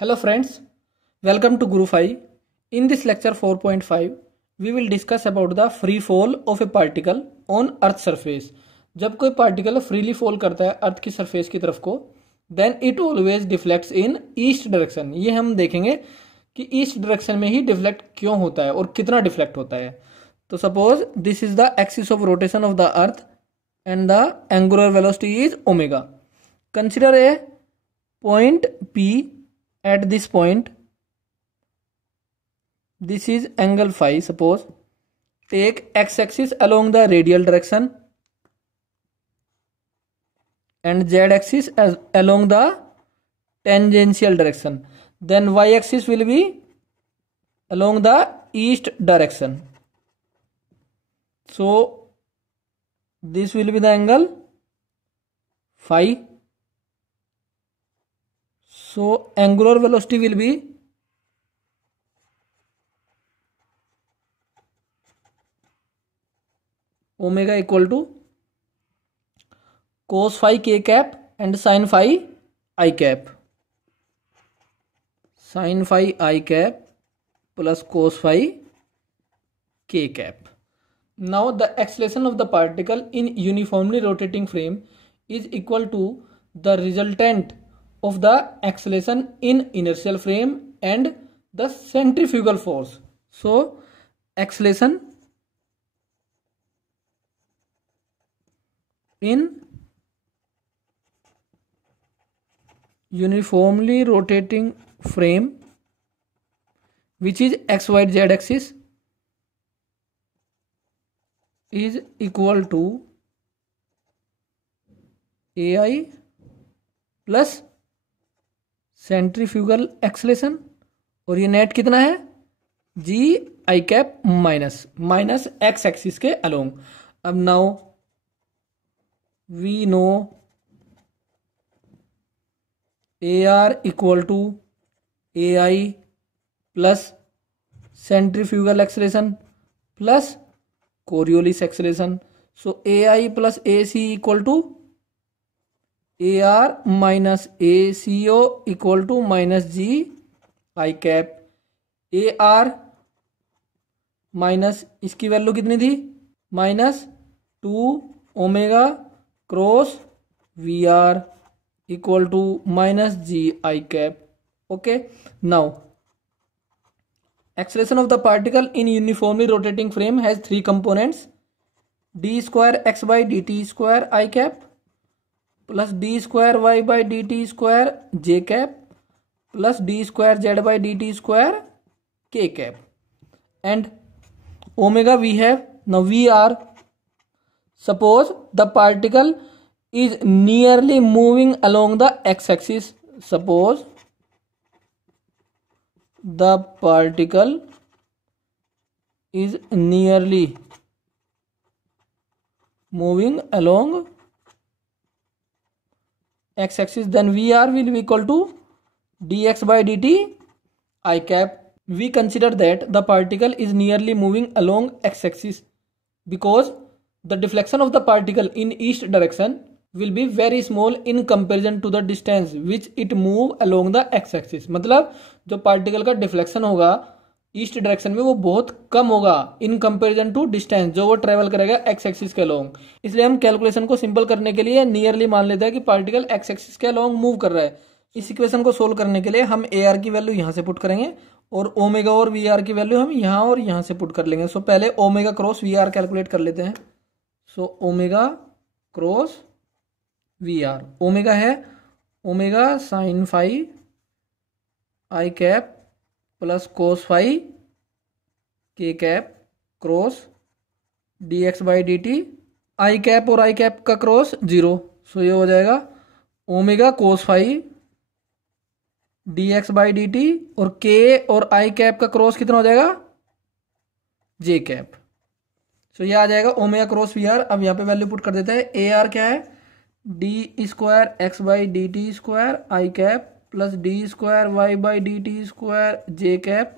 Hello friends, welcome to Guru 5. In this lecture 4.5, we will discuss about the free fall of a particle on earth surface. जब कोई particle freely fall करता है अर्थ की surface की तरफ को, then it always deflects in east direction. ये हम देखेंगे कि ईस्ट डायरेक्शन में ही डिफ्लेक्ट क्यों होता है और कितना डिफ्लेक्ट होता है. तो suppose this is the axis of rotation of the earth and the angular velocity is omega. Consider a point P at this point. This is angle phi. Suppose take x-axis along the radial direction and z-axis as along the tangential direction. Then y-axis will be along the east direction. So this will be the angle phi. So angular velocity will be omega equal to cos phi k cap and sin phi I cap. Sin phi I cap plus cos phi k cap. Now the acceleration of the particle in uniformly rotating frame is equal to the resultant of the acceleration in inertial frame and the centrifugal force. So acceleration in uniformly rotating frame, which is x, y, z axis, is equal to AI plus centrifugal acceleration. और ये net कितना है g i cap minus x axis के along. अब now we know a r equal to a i plus centrifugal acceleration plus Coriolis acceleration. So AI plus AC equal to AR minus ACO equal to minus G I cap. AR minus इसकी value कितनी थी -2 omega cross v r equal to -G I cap. Okay, now acceleration of the particle in uniformly rotating frame has three components: d square x by dt square I cap plus d square y by dt square j cap plus d square z by dt square k cap. And omega we have. Now we are, suppose the particle is nearly moving along the x-axis. Suppose the particle is nearly moving along x-axis, then VR will be equal to dx by dt I cap. We consider that the particle is nearly moving along x-axis because the deflection of the particle in east direction will be very small in comparison to the distance which it move along the x-axis. मतलब जो particle का deflection होगा east direction में वो बहुत कम होगा in comparison to distance जो वो ट्रेवल करेगा एक्स एक्सिस के अलोंग. इसलिए हम कैलकुलेशन को सिंपल करने के लिए नियरली मान लेते हैं कि पार्टिकल एक्स एक्सिस के अलोंग मूव कर रहा है. इस इक्वेशन को सोल्व करने के लिए हम ए आर की वैल्यू यहाँ से पुट करेंगे और ओमेगा और वी आर की वैल्यू हम यहाँ और यहाँ से पुट कर लेंगे. सो पहले omega cross v r calculate कर लेते हैं. So omega cross v r, omega है omega sine phi i cap plus cos phi k cap cross d x by d t i cap और i cap का cross 0. सो ये हो जाएगा omega cos phi d x by d t और k और i cap का cross कितना हो जाएगा जे कैप. सो ये आ जाएगा ओमेगा क्रॉस वी आर. अब यहाँ पे वैल्यू पुट कर देते हैं. ए आर क्या है d square x by d t square i cap plus d square y by d t square j cap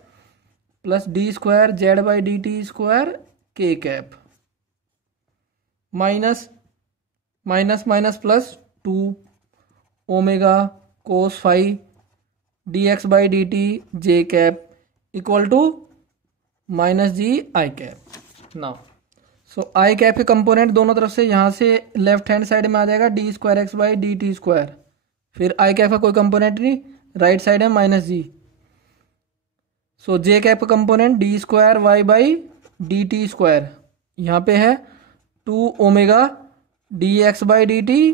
plus d square z by d t square k cap minus minus minus plus 2 omega cos phi dx by d t j cap equal to minus g i cap. Now so i cap के component दोनों तरफ से, यहाँ से left hand side में आ जाएगा d square x by d t square, फिर आई कैप का कोई कंपोनेंट नहीं, राइट साइड है minus g. So j cap का component d square y by d t square, यहाँ पे है 2 omega d x by d t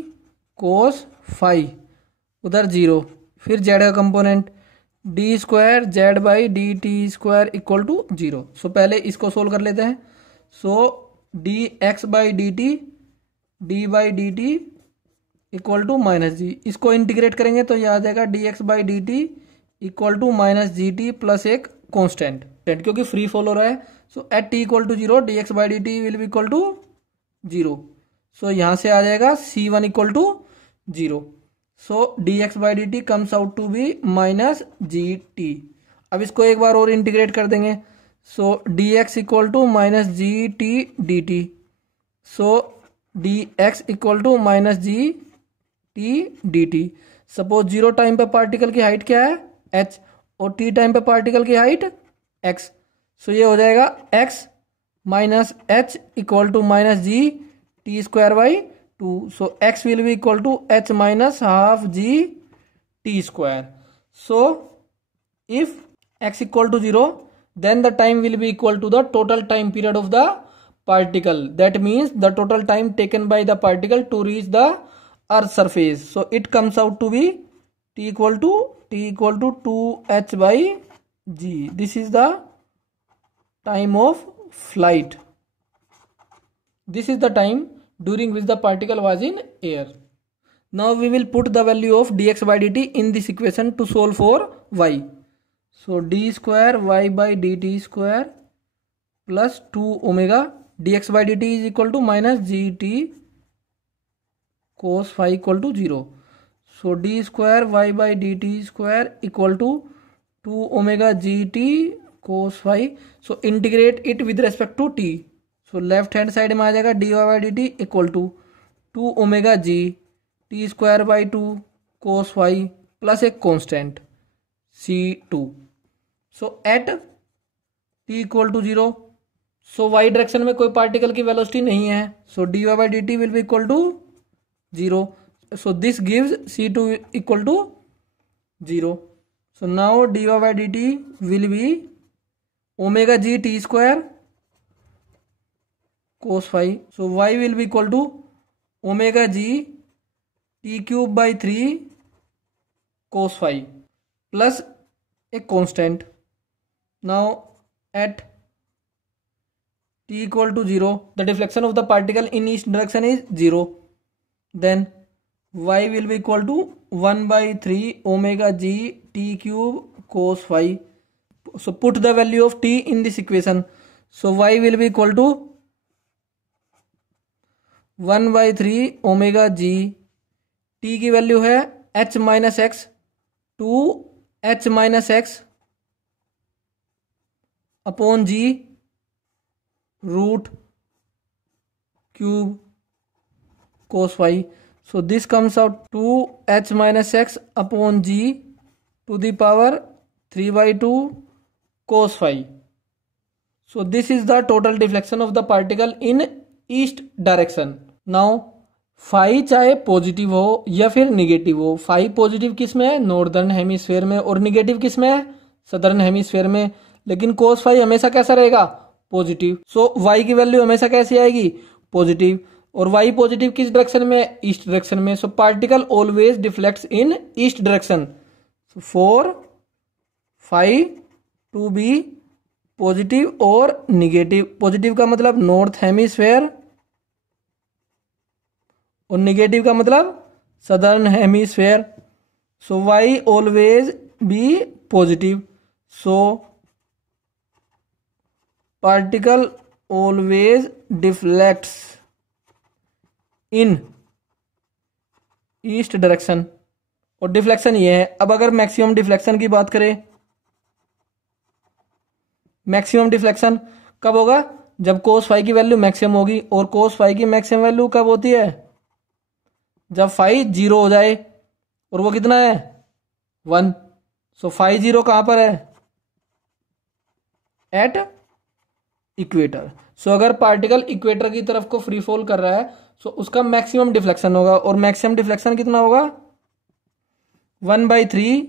cos phi, उधर 0। फिर जेड का component d square z by d t square equal to 0। So पहले इसको solve कर लेते हैं। सो d x by d t d by d t equal to minus g, इसको integrate करेंगे तो यह आ जाएगा d x by d t equal to minus g t plus एक कॉन्स्टेंट, क्योंकि फ्री फॉल हो रहा है। So at t equal to 0 d x by d t will be equal to 0। So यहाँ से आ जाएगा c one equal to 0। So d x by d t comes out to be minus g t. अब इसको एक बार और integrate कर देंगे। So d x equal to minus g t d t. So d x equal to minus g t d t. Suppose 0 time पे particle की height क्या है h, और t टाइम पे पार्टिकल की हाइट x। सो ये हो जाएगा x minus h equal to minus g t square by 2। So x will be equal to h minus half g t square. So if x equal to 0 then the time will be equal to the total time period of the particle. That means the total time taken by the particle to reach the earth surface. So it comes out to be t equal to 2h by g. This is the time of flight. This is the time during which the particle was in air. Now we will put the value of dx by dt in this equation to solve for y. So d square y by dt square plus 2 omega dx by dt is equal to minus gt cos phi equal to 0. So d square y by dt square equal to 2 omega gt cos phi. So integrate it with respect to t. So left hand side में आ जाएगा dy by dt equal to 2 omega g t square by 2 cos phi plus एक constant c2. So at t equal to 0, so y direction में कोई particle की velocity नहीं है। So d y by d t will be equal to 0। So this gives c two equal to 0। So now d y by d t will be omega g t square cos phi. So y will be equal to omega g t cube by 3 cos phi plus एक constant. Now at t equal to 0, the deflection of the particle in each direction is 0. Then y will be equal to 1 by 3 omega g t cube cos phi. So put the value of t in this equation. So y will be equal to 1 by 3 omega g, t की value है h minus x, 2 h minus x upon g root cube cos phi. So this comes out 2h minus x upon g to the power 3/2 cos phi. So this is the total deflection of the particle in east direction. Now phi चाहे positive हो या फिर negative हो, phi positive किस में है, northern hemisphere में, और निगेटिव किस में है, सदर्न हेमिस्फेयर में. लेकिन कोस फाई हमेशा कैसा रहेगा, पॉजिटिव. सो वाई की वैल्यू हमेशा कैसी आएगी, पॉजिटिव. और वाई पॉजिटिव किस डायरेक्शन में, ईस्ट डायरेक्शन में. So particle always deflects in east direction. For phi to be positive और निगेटिव. पॉजिटिव का मतलब नॉर्थ हेमिस्फेयर और निगेटिव का मतलब southern hemisphere. So y always be positive. So particle always deflects in east direction. और deflection ये है. अब अगर मैक्सिमम डिफ्लेक्शन की बात करें, मैक्सिमम डिफ्लेक्शन कब होगा, जब कोस फाई की वैल्यू मैक्सिमम होगी. और कोस फाई की मैक्सिमम वैल्यू कब होती है, जब फाई 0 हो जाए. और वो कितना है, 1. सो फाई जीरो कहां पर है? At equator. सो अगर पार्टिकल इक्वेटर की तरफ को फ्री फॉल कर रहा है सो उसका मैक्सिमम डिफ्लेक्शन होगा, और मैक्सिमम डिफ्लेक्शन कितना होगा? 1/3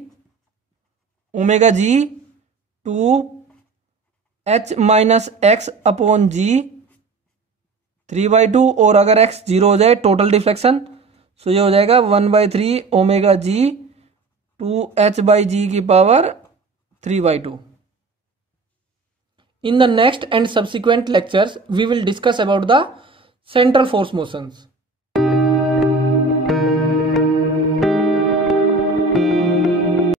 omega g two h minus x upon g 3/2, और अगर एक्स जीरो हो जाए टोटल डिफ्लेक्शन, सो ये हो जाएगा 1/3 omega g two h by g की power 3/2। In the next and subsequent lectures, we will discuss about the central force motions.